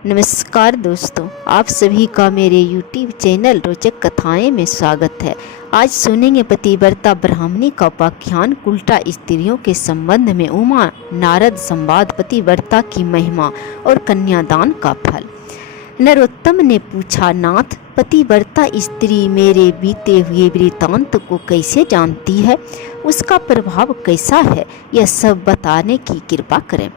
नमस्कार दोस्तों, आप सभी का मेरे YouTube चैनल रोचक कथाएं में स्वागत है। आज सुनेंगे पतिव्रता ब्राह्मणी का उपाख्यान उल्टा स्त्रियों के संबंध में उमा नारद संवाद, पतिव्रता की महिमा और कन्यादान का फल। नरोत्तम ने पूछा, नाथ, पतिव्रता स्त्री मेरे बीते हुए वृत्तांत को कैसे जानती है, उसका प्रभाव कैसा है, यह सब बताने की कृपा करें।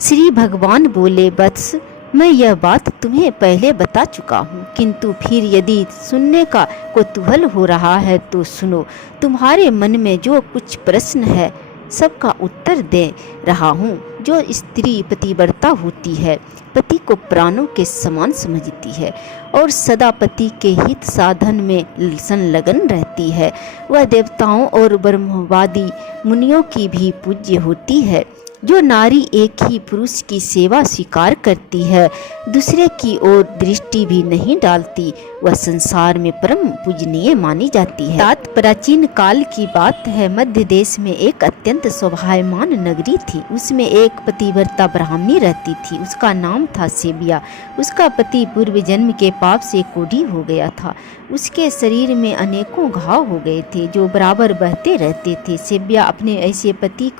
श्री भगवान बोले, वत्स, मैं यह बात तुम्हें पहले बता चुका हूँ, किंतु फिर यदि सुनने का कौतूहल हो रहा है तो सुनो। तुम्हारे मन में जो कुछ प्रश्न है सबका उत्तर दे रहा हूँ। जो स्त्री पतिव्रता होती है, पति को प्राणों के समान समझती है और सदा पति के हित साधन में संलग्न रहती है, वह देवताओं और ब्रह्मवादी मुनियों की भी पूज्य होती है। जो नारी एक ही पुरुष की सेवा स्वीकार करती है, दूसरे की ओर दृष्टि भी नहीं डालती, वह संसार में परम पूजनीय मानी जाती है। तात प्राचीन काल की बात है। मध्य देश में एक अत्यंत शोभायमान नगरी थी। उसमें एक पतिव्रता ब्राह्मणी रहती थी। उसका नाम था सेबिया। उसका पति पूर्व जन्म के पाप से कोढ़ी हो गया था। उसके शरीर में अनेकों घाव हो गए थे जो बराबर बहते रहते थे। सेबिया अपने ऐसे पति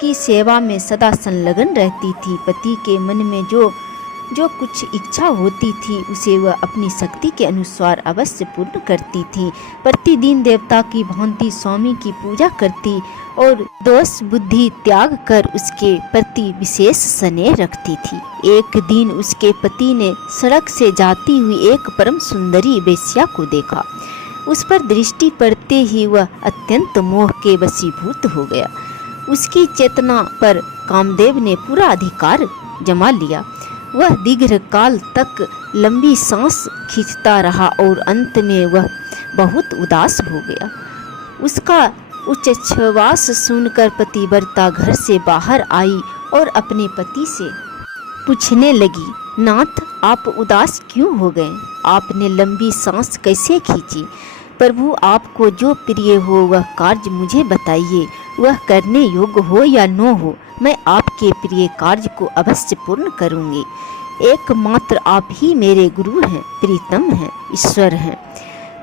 की सेवा में सदा संलग्न रहती थी। पति के मन में जो कुछ इच्छा होती थी उसे वह अपनी शक्ति के अनुसार अवश्य पूर्ण करती थी। प्रतिदिन देवता की भांति स्वामी की पूजा करती और दोष बुद्धि त्याग कर उसके प्रति विशेष स्नेह रखती थी। एक दिन उसके पति ने सड़क से जाती हुई एक परम सुंदरी वेश्या को देखा। उस पर दृष्टि पड़ते ही वह अत्यंत मोह के वशीभूत हो गया। उसकी चेतना पर कामदेव ने पूरा अधिकार जमा लिया। वह दीर्घ काल तक लंबी सांस खींचता रहा और अंत में वह बहुत उदास हो गया। उसका उच्छ्वास सुनकर पतिव्रता घर से बाहर आई और अपने पति से पूछने लगी, नाथ, आप उदास क्यों हो गए? आपने लंबी सांस कैसे खींची? प्रभु, आपको जो प्रिय हो वह कार्य मुझे बताइए। वह करने योग्य हो या न हो, मैं आपके प्रिय कार्य को अवश्य पूर्ण करूंगी। एकमात्र आप ही मेरे गुरु हैं, प्रीतम हैं, ईश्वर हैं।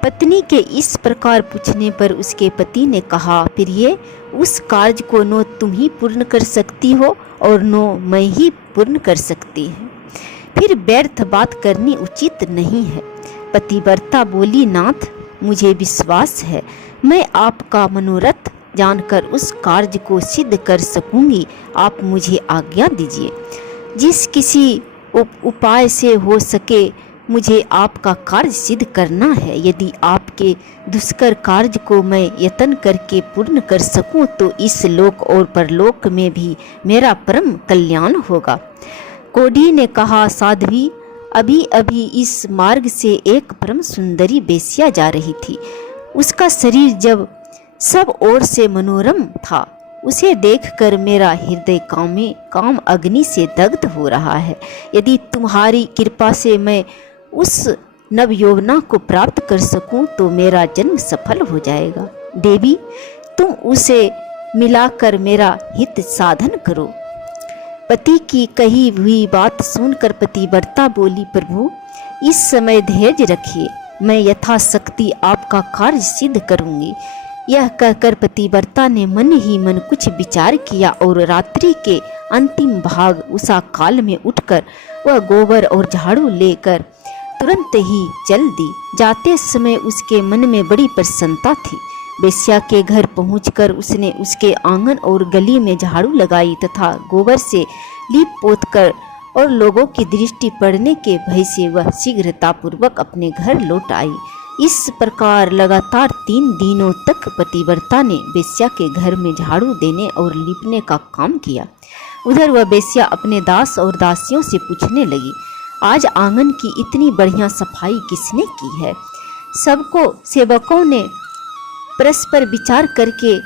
पत्नी के इस प्रकार पूछने पर उसके पति ने कहा, प्रिय, उस कार्य को न तुम ही पूर्ण कर सकती हो और न मैं ही पूर्ण कर सकती हूँ। फिर व्यर्थ बात करनी उचित नहीं है। पतिव्रता बोली, नाथ, मुझे विश्वास है मैं आपका मनोरथ जानकर उस कार्य को सिद्ध कर सकूंगी। आप मुझे आज्ञा दीजिए। जिस किसी उपाय से हो सके मुझे आपका कार्य सिद्ध करना है। यदि आपके दुष्कर कार्य को मैं यत्न करके पूर्ण कर सकूं तो इस लोक और परलोक में भी मेरा परम कल्याण होगा। कोढ़ी ने कहा, साध्वी, अभी अभी इस मार्ग से एक परम सुंदरी वेश्या जा रही थी। उसका शरीर जब सब ओर से मनोरम था, उसे देखकर मेरा हृदय काम अग्नि से दग्ध हो रहा है। यदि तुम्हारी कृपा से मैं उस नवयौवना को प्राप्त कर सकूं तो मेरा जन्म सफल हो जाएगा। देवी, तुम उसे मिलाकर मेरा हित साधन करो। पति की कही हुई बात सुनकर पतिव्रता बोली, प्रभु, इस समय धैर्य रखिए, मैं यथाशक्ति आपका कार्य सिद्ध करूंगी। यह कहकर पतिव्रता ने मन ही मन कुछ विचार किया और रात्रि के अंतिम भाग उषा काल में उठकर वह गोबर और झाड़ू लेकर तुरंत ही चल दी। जाते समय उसके मन में बड़ी प्रसन्नता थी। वेश्या के घर पहुंचकर उसने उसके आंगन और गली में झाड़ू लगाई तथा गोबर से लीप पोत कर और लोगों की दृष्टि पड़ने के भय से वह शीघ्रतापूर्वक अपने घर लौट आई। इस प्रकार लगातार 3 दिनों तक पतिव्रता ने वेश्या के घर में झाड़ू देने और लीपने का काम किया। उधर वह वेश्या अपने दास और दासियों से पूछने लगी, आज आंगन की इतनी बढ़िया सफाई किसने की है? सबको सेवकों ने परस्पर विचार करके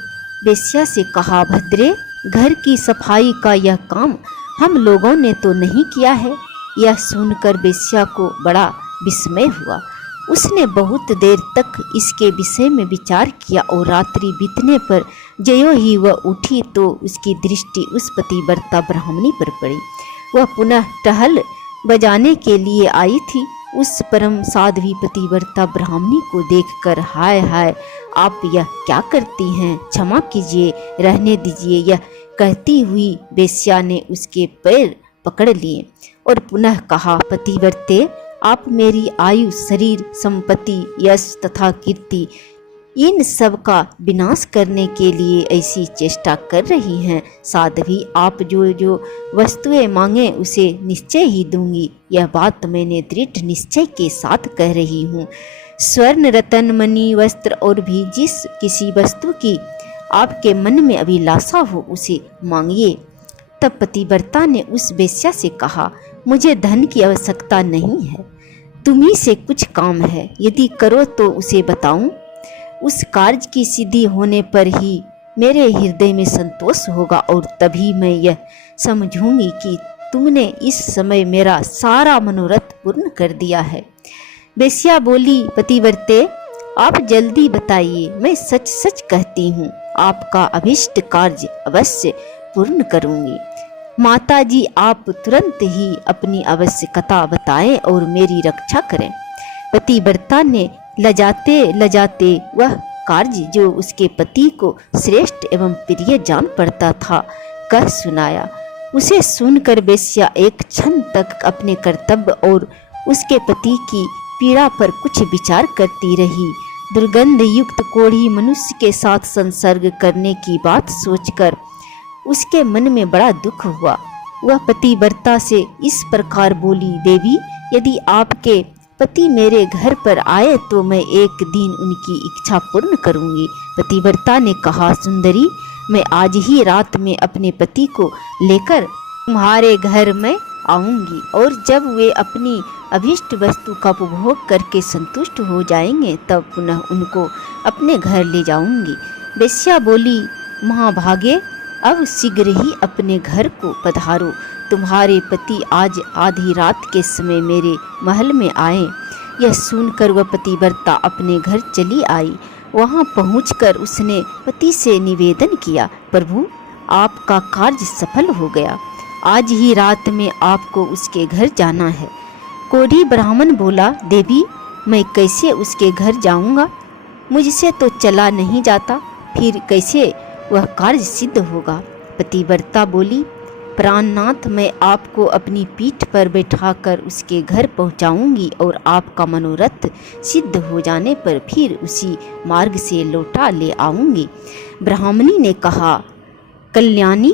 वेश्या से कहा, भद्रे, घर की सफाई का यह काम हम लोगों ने तो नहीं किया है। यह सुनकर वेश्या को बड़ा विस्मय हुआ। उसने बहुत देर तक इसके विषय में विचार किया और रात्रि बीतने पर ज्यों ही वह उठी तो उसकी दृष्टि उस पतिव्रता ब्राह्मणी पर पड़ी। वह पुनः टहल बजाने के लिए आई थी। उस परम साध्वी पतिव्रता ब्राह्मणी को देखकर हाय हाय, आप यह क्या करती हैं, क्षमा कीजिए, रहने दीजिए, यह कहती हुई वेश्या ने उसके पैर पकड़ लिए और पुनः कहा, पतिव्रते, आप मेरी आयु, शरीर, संपत्ति, यश तथा कीर्ति, इन सब का विनाश करने के लिए ऐसी चेष्टा कर रही हैं। साध्वी, आप जो जो वस्तुएं मांगे उसे निश्चय ही दूंगी। यह बात मैंने दृढ़ निश्चय के साथ कह रही हूँ। स्वर्ण, रतन, मणि, वस्त्र और भी जिस किसी वस्तु की आपके मन में अभिलाषा हो उसे मांगिए। तब पतिव्रता ने उस वेश्या से कहा, मुझे धन की आवश्यकता नहीं है, तुम्ही से कुछ काम है, यदि करो तो उसे बताऊं। उस कार्य की सिद्धि होने पर ही मेरे हृदय में संतोष होगा और तभी मैं यह समझूंगी कि तुमने इस समय मेरा सारा मनोरथ पूर्ण कर दिया है। वेश्या बोली, पतिव्रते, आप जल्दी बताइए, मैं सच सच कहती हूँ, आपका अभिष्ट कार्य अवश्य पूर्ण करूंगी। माता जी, आप तुरंत ही अपनी आवश्यकता बताएं और मेरी रक्षा करें। पतिव्रता ने लजाते लजाते वह कार्य जो उसके पति को श्रेष्ठ एवं प्रिय जान पड़ता था कह सुनाया। उसे सुनकर वेश्या एक क्षण तक अपने कर्तव्य और उसके पति की पीड़ा पर कुछ विचार करती रही। दुर्गंध युक्त कोढ़ी मनुष्य के साथ संसर्ग करने की बात सोचकर उसके मन में बड़ा दुख हुआ। वह पतिव्रता से इस प्रकार बोली, देवी, यदि आपके पति मेरे घर पर आए तो मैं एक दिन उनकी इच्छा पूर्ण करूंगी। पतिव्रता ने कहा, सुंदरी, मैं आज ही रात में अपने पति को लेकर तुम्हारे घर में आऊंगी और जब वे अपनी अभीष्ट वस्तु का उपभोग करके संतुष्ट हो जाएंगे तब पुनः उनको अपने घर ले जाऊंगी। वेश्या बोली, महाभागे, अब शीघ्र ही अपने घर को पधारो। तुम्हारे पति आज आधी रात के समय मेरे महल में आए। यह सुनकर वह पतिव्रता अपने घर चली आई। वहां पहुंचकर उसने पति से निवेदन किया, प्रभु, आपका कार्य सफल हो गया, आज ही रात में आपको उसके घर जाना है। कोढ़ी ब्राह्मण बोला, देवी, मैं कैसे उसके घर जाऊंगा, मुझसे तो चला नहीं जाता, फिर कैसे वह कार्य सिद्ध होगा। पतिव्रता बोली, प्राणनाथ, मैं आपको अपनी पीठ पर बैठाकर उसके घर पहुंचाऊंगी और आपका मनोरथ सिद्ध हो जाने पर फिर उसी मार्ग से लौटा ले आऊंगी। ब्राह्मणी ने कहा, कल्याणी,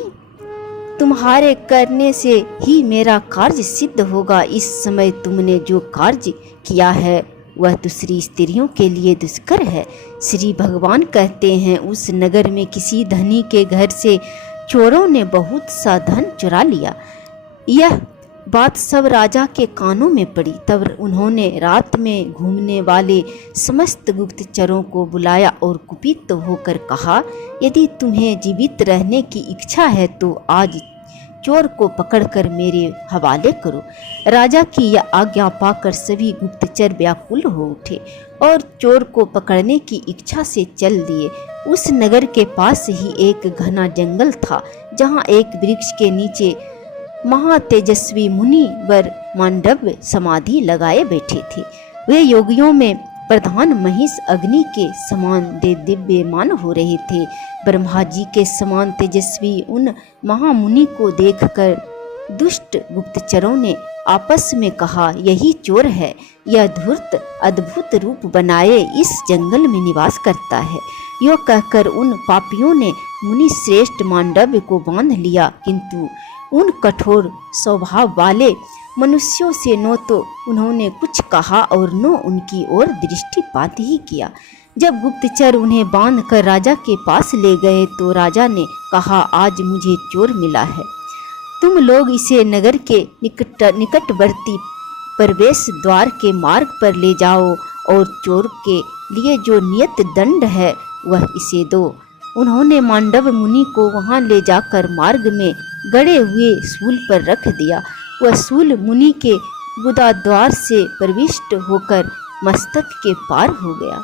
तुम्हारे करने से ही मेरा कार्य सिद्ध होगा। इस समय तुमने जो कार्य किया है वह दूसरी स्त्रियों के लिए दुष्कर है। श्री भगवान कहते हैं, उस नगर में किसी धनी के घर से चोरों ने बहुत सा धन चुरा लिया। यह बात सब राजा के कानों में पड़ी। तब उन्होंने रात में घूमने वाले समस्त गुप्तचरों को बुलाया और कुपित होकर कहा, यदि तुम्हें जीवित रहने की इच्छा है तो आज चोर को पकड़कर मेरे हवाले करो। राजा की यह आज्ञा पाकर सभी गुप्तचर व्याकुल हो उठे और चोर को पकड़ने की इच्छा से चल दिए। उस नगर के पास ही एक घना जंगल था, जहाँ एक वृक्ष के नीचे महातेजस्वी मुनि वर मांडव्य समाधि लगाए बैठे थे। वे योगियों में प्रधान महिष अग्नि के समान दिव्यमान हो रहे थे। ब्रह्मा जी के समान तेजस्वी उन महामुनि को देखकर दुष्ट गुप्तचरों ने आपस में कहा, यही चोर है, यह धूर्त अद्भुत रूप बनाए इस जंगल में निवास करता है। यो कहकर उन पापियों ने मुनि श्रेष्ठ मांडव्य को बांध लिया, किंतु उन कठोर स्वभाव वाले मनुष्यों से न तो उन्होंने कुछ कहा और न उनकी ओर दृष्टिपात ही किया। जब गुप्तचर उन्हें बांधकर राजा के पास ले गए तो राजा ने कहा, आज मुझे चोर मिला है, तुम लोग इसे नगर के निकटवर्ती प्रवेश द्वार के मार्ग पर ले जाओ और चोर के लिए जो नियत दंड है वह इसे दो। उन्होंने मांडव मुनि को वहां ले जाकर मार्ग में गड़े हुए सूल पर रख दिया। वह सूल मुनि के गुदा द्वार से प्रविष्ट होकर मस्तक के पार हो गया।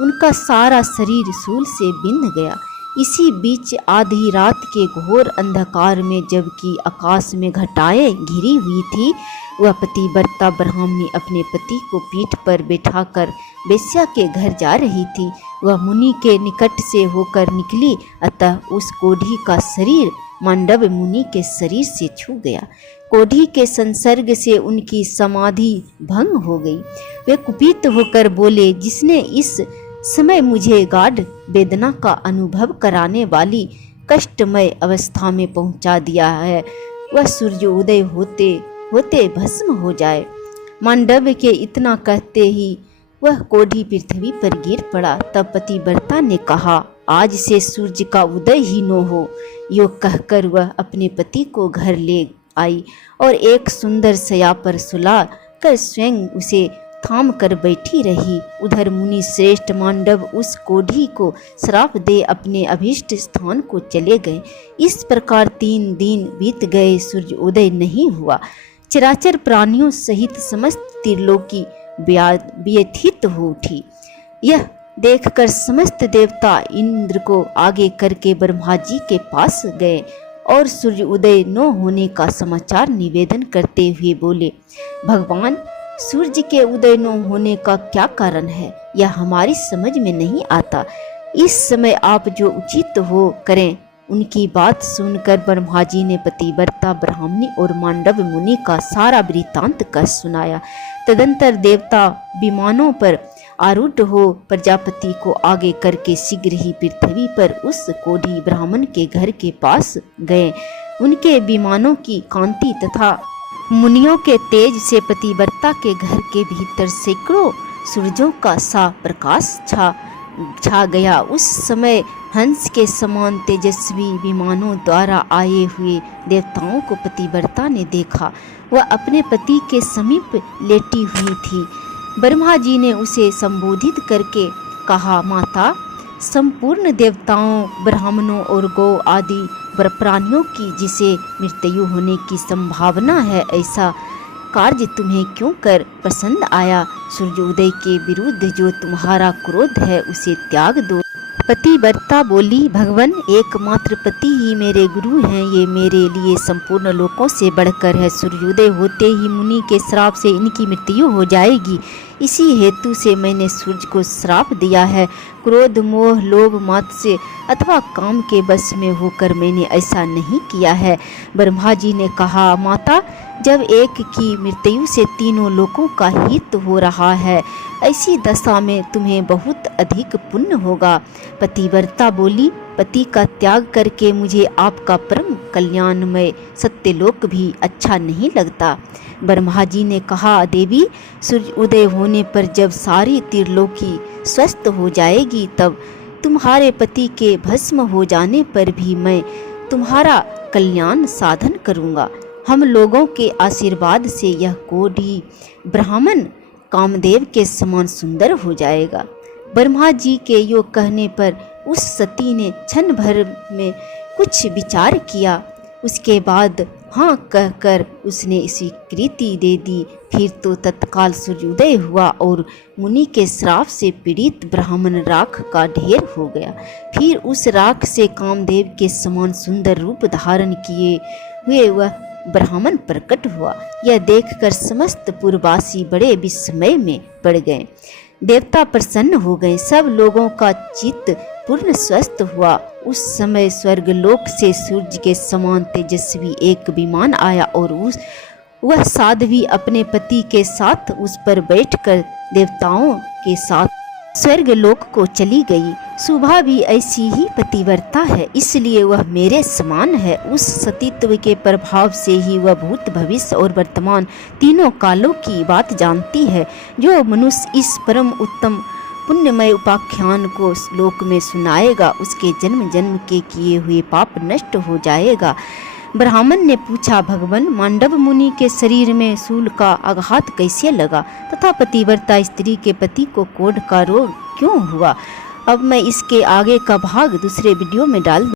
उनका सारा शरीर सूल से बिंध गया। इसी बीच आधी रात के घोर अंधकार में, जबकि आकाश में घटाएं घिरी हुई थी, वह पतिव्रता ब्राह्मणी अपने पति को पीठ पर बैठाकर वेश्या के घर जा रही थी। वह मुनि के निकट से होकर निकली, अतः उस कोढ़ी का शरीर मांडव मुनि के शरीर से छू गया। कोढ़ी के संसर्ग से उनकी समाधि भंग हो गई। वे कुपित होकर बोले, जिसने इस समय मुझे गाढ़ वेदना का अनुभव कराने वाली कष्टमय अवस्था में पहुंचा दिया है, वह सूर्योदय होते होते भस्म हो जाए। मांडव के इतना कहते ही वह कोढ़ी पृथ्वी पर गिर पड़ा। तब पतिव्रता ने कहा, आज से सूर्य का उदय ही न हो। यो कहकर वह अपने पति को घर ले आई और एक सुंदर शया पर सुला कर स्वयं उसे थाम कर बैठी रही। उधर मुनि श्रेष्ठ मांडव उस कोढ़ी को श्राप दे अपने अभीष्ट स्थान को चले गए। इस प्रकार 3 दिन बीत गए, सूर्योदय नहीं हुआ। चराचर प्राणियों सहित समस्त त्रिलोकी व्यथित हो उठी। यह देखकर समस्त देवता इंद्र को आगे करके ब्रह्मा जी के पास गए और सूर्योदय न होने का समाचार निवेदन करते हुए बोले, भगवान, सूर्य के उदय न होने का क्या कारण है, यह हमारी समझ में नहीं आता। इस समय आप जो उचित हो करें। उनकी बात सुनकर ब्रह्मा जी ने पतिव्रता ब्राह्मणी और मांडव मुनि का सारा वृत्तांत कह सुनाया। तदंतर देवता विमानों पर आरूढ़ हो प्रजापति को आगे करके शीघ्र ही पृथ्वी पर उस कोढ़ी ब्राह्मण के घर के पास गए। उनके विमानों की कांति तथा मुनियों के तेज से पतिव्रता के घर के भीतर सैकड़ों सूरजों का सा प्रकाश छा गया। उस समय हंस के समान तेजस्वी विमानों द्वारा आए हुए देवताओं को पतिव्रता ने देखा। वह अपने पति के समीप लेटी हुई थी। ब्रह्मा जी ने उसे संबोधित करके कहा, माता, संपूर्ण देवताओं, ब्राह्मणों और गौ आदि प्राणियों की जिसे मृत्यु होने की संभावना है, ऐसा कार्य तुम्हें क्यों कर पसंद आया? सूर्योदय के विरुद्ध जो तुम्हारा क्रोध है उसे त्याग दो। पतिव्रता बोली, भगवान, एकमात्र पति ही मेरे गुरु हैं। ये मेरे लिए संपूर्ण लोकों से बढ़कर है। सूर्योदय होते ही मुनि के श्राप से इनकी मृत्यु हो जाएगी। इसी हेतु से मैंने सूर्य को श्राप दिया है। क्रोध, मोह, लोभ, मात्सर्य अथवा काम के बस में होकर मैंने ऐसा नहीं किया है। ब्रह्मा जी ने कहा, माता, जब एक की मृत्यु से तीनों लोकों का हित हो रहा है, ऐसी दशा में तुम्हें बहुत अधिक पुण्य होगा। पतिव्रता बोली, पति का त्याग करके मुझे आपका परम कल्याणमय सत्यलोक भी अच्छा नहीं लगता। ब्रह्मा जी ने कहा, देवी, सूर्य उदय होने पर जब सारी त्रिलोकी स्वस्थ हो जाएगी, तब तुम्हारे पति के भस्म हो जाने पर भी मैं तुम्हारा कल्याण साधन करूँगा। हम लोगों के आशीर्वाद से यह कोढ़ी ब्राह्मण कामदेव के समान सुंदर हो जाएगा। ब्रह्मा जी के यो कहने पर उस सती ने क्षण भर में कुछ विचार किया। उसके बाद हाँ कहकर उसने स्वीकृति दे दी। फिर तो तत्काल सूर्योदय हुआ और मुनि के श्राप से पीड़ित ब्राह्मण राख का ढेर हो गया। फिर उस राख से कामदेव के समान सुंदर रूप धारण किए हुए वह ब्राह्मण प्रकट हुआ। यह देखकर समस्त पुरवासी बड़े विस्मय में पड़ गए। देवता प्रसन्न हो गए। सब लोगों का चित्त पूर्ण स्वस्थ हुआ। उस समय स्वर्गलोक से सूर्य के समान तेजस्वी एक विमान आया और वह साध्वी अपने पति के साथ उस पर बैठकर देवताओं के साथ स्वर्गलोक को चली गई। सुबह भी ऐसी ही पतिव्रता है, इसलिए वह मेरे समान है। उस सतीत्व के प्रभाव से ही वह भूत, भविष्य और वर्तमान तीनों कालों की बात जानती है। जो मनुष्य इस परम उत्तम पुण्यमय उपाख्यान को लोक में सुनाएगा, उसके जन्म जन्म के किए हुए पाप नष्ट हो जाएगा। ब्राह्मण ने पूछा, भगवान, मांडव मुनि के शरीर में शूल का आघात कैसे लगा तथा पतिव्रता स्त्री के पति को कोढ़ का रोग क्यों हुआ? अब मैं इसके आगे का भाग दूसरे वीडियो में डाल